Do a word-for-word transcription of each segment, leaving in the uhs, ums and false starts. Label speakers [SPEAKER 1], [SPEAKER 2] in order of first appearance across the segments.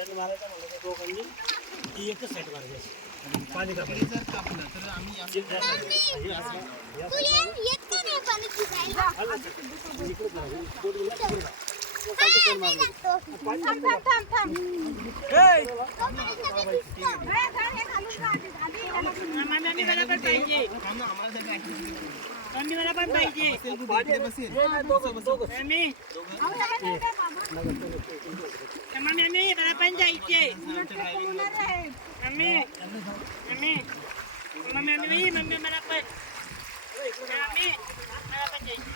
[SPEAKER 1] Side मारायचा म्हणलं तर दोघांनी ती एकच साईड मारायची पाणी कापलं जर कापलं तर आम्ही मला पण पाहिजे मला पण जायचे मम्मी मम्मी मम्मी मम्मी मला पण मम्मी मला पण जायचे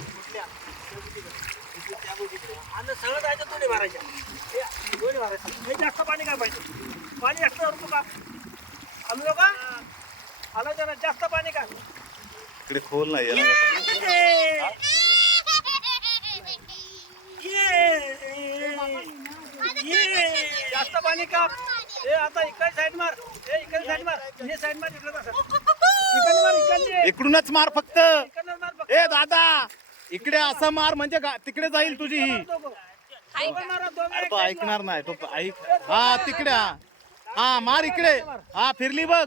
[SPEAKER 1] आणि सगळं जायचं दोन्ही मारायच्या दोन्ही मारायचं हे जास्त पाणी काय पाहिजे पाणी जास्त भरतो का आलो का आलं जरा जास्त पाणी का
[SPEAKER 2] इकडे खोल नाही
[SPEAKER 1] जास्त पाणी का ए आता इकडे साईड मार ए इकडे साईड मार हे साईड मार इकडे बस इकडे मार इकडे
[SPEAKER 2] इकडूनच मार फक्त
[SPEAKER 1] इकडे मार फक्त
[SPEAKER 2] ए दादा इकडे असं मार म्हणजे तिकडे जाईल तुझी ही अरे तो ऐकणार नाही तो ऐक हा तिकडे हा हा मार इकडे हा फिरली बघ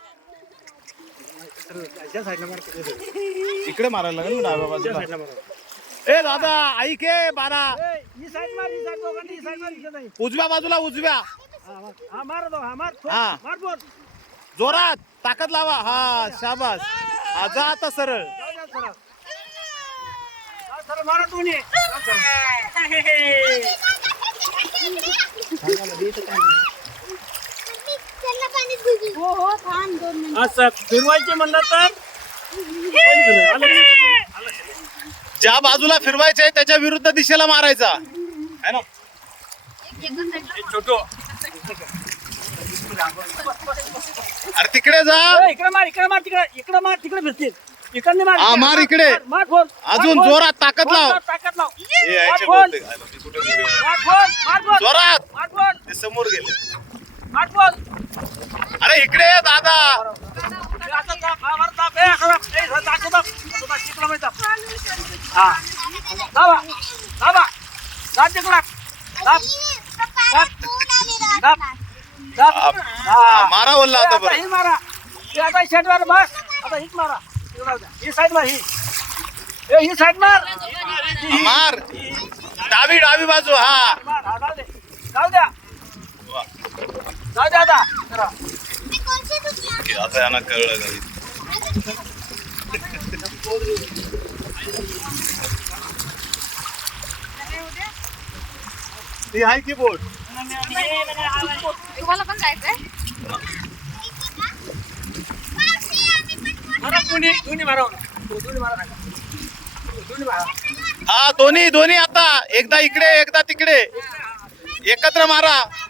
[SPEAKER 2] इकडे मारायला लागेल ना डाव्या बाजूला ए दादा ऐक ए बारा
[SPEAKER 1] ही साईड मार ही साईड दोघांनी ही साईड मार इकडे जाईल
[SPEAKER 2] उजव्या बाजूला उजव्या
[SPEAKER 1] हा मार दो हा मार
[SPEAKER 2] हा.
[SPEAKER 1] मार बोल
[SPEAKER 2] जोरात ताकद लावा हा शाबास आजा आता सरळ
[SPEAKER 1] सरळ मारा दोन्ही
[SPEAKER 3] हो हो थांब दोन मिनिट
[SPEAKER 1] असं फिरवायचे म्हणलं तर
[SPEAKER 2] ज्या बाजूला फिरवायचे त्याच्या विरुद्ध दिशेला मारायचा है ना
[SPEAKER 1] छोटो
[SPEAKER 2] अरे तिकडे जा
[SPEAKER 1] इकडे मार इकडे मार तिकडे इकडे मार तिकडे फिरतील इकडे मार
[SPEAKER 2] हा, मार इकडे.
[SPEAKER 1] मार बोल
[SPEAKER 2] अजून जोरात ताकद लाव
[SPEAKER 1] ताकद लाव
[SPEAKER 2] हे यायचे
[SPEAKER 1] बोल.
[SPEAKER 2] बहुतेक. आलो, मी कुठे गेलो?
[SPEAKER 1] मार बोल मार बोल
[SPEAKER 2] जोरात
[SPEAKER 1] मार बोल
[SPEAKER 2] ते समोर गेले
[SPEAKER 1] मार बोल
[SPEAKER 2] अरे इकडे ये दादा
[SPEAKER 1] असं दाब हा मार दाब ए असं दाब ए असं दाब दाब दाब तिकडे मार दाब हा दाबा दाबा दाब तिकडे दाब दाब दाब
[SPEAKER 2] हा, मारा बोलला आता
[SPEAKER 1] आता
[SPEAKER 2] बरं
[SPEAKER 1] ही मारा ही आता शेट मार बस आता हीच मारा ही साईड मार ही ए ही साईड मार
[SPEAKER 2] मार डावी डावी बाजू हा
[SPEAKER 1] मार हा जाऊ दे जाऊ द्या जाऊ द्या आता जरा
[SPEAKER 2] आता यांना कळलं नाही ती आहे की बोट
[SPEAKER 3] तुम्हाला पण जायचंय
[SPEAKER 1] मारा दोन्ही दोन्ही मारा दोन्ही मारा दोन्ही मारा
[SPEAKER 2] हा दोन्ही दोन्ही आता एकदा इकडे एकदा तिकडे एकत्र मारा